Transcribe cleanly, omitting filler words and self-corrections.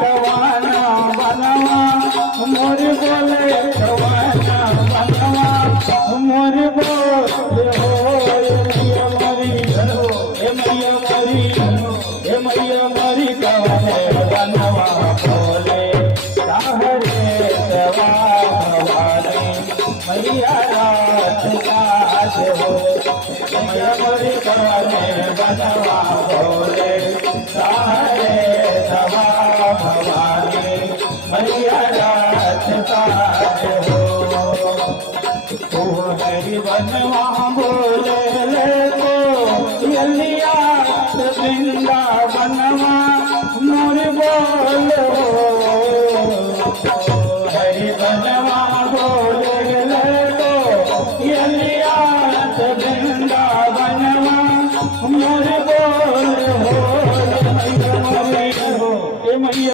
कवाना बनवा मोर बोले कवाना बनवा मोर बोले हो मैया मरी हे मैया मरी हे मैया मरी कवाने बनवा बोले साहरे सवा भवानी मैया रात काज हो मैया मरी कवाने बनवा बोले साहरे सवा भवानी मैया रात काज हो हरि बनवा बोले ले तो यल्ली